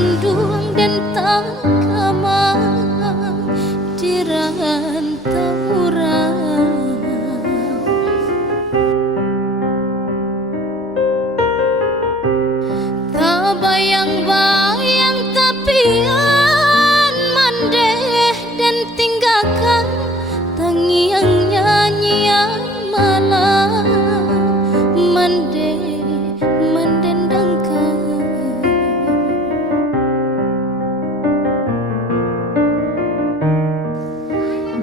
sanduang dan tak kamang di rantau orang. Tak bayang-bayang tapian mandeh dan tinggalkan tangiang nyanyian malam mandeh mendendangkan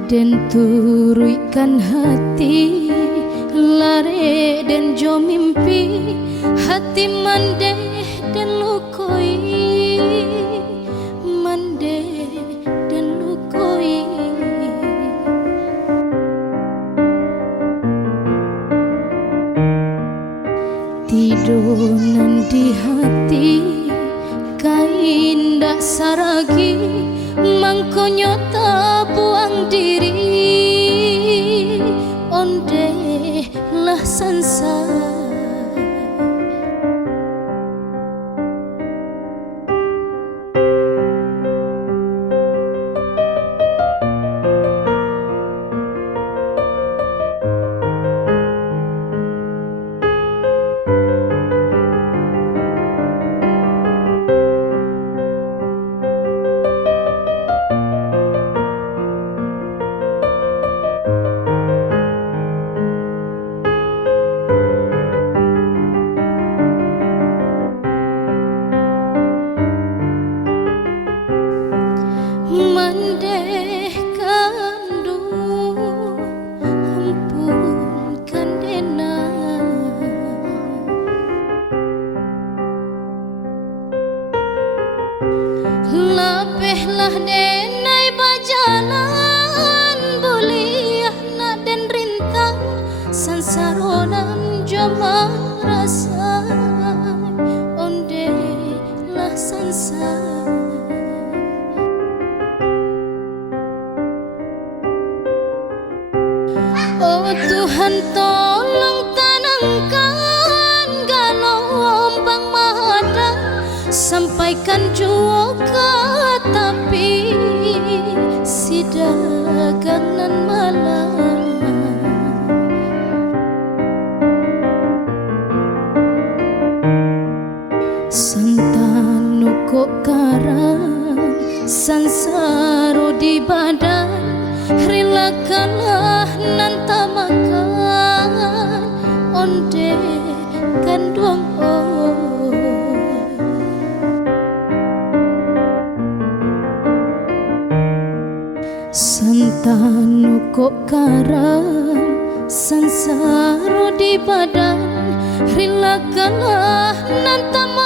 dan turuikan hati lare dan jo mimpi hati mandeh dan lukoi mandeh dan lukoi tidonan di hati kain dak saragi mangkonyo tak buang diri onde lah sansar. Mandeh kandu ampunkan dena lapehlah denai bajalan buliah nak den rintang sansaronan jama rasa onde lah sansar. Oh Tuhan tolong tenangkan gelombang madang sampaikan jua ke tapi si dagangan malam santanu kok karang sansaro di badan rilakanlah nanta makan onde kanduang oh santanu kok karang sansaro di badan rilakanlah nanta makan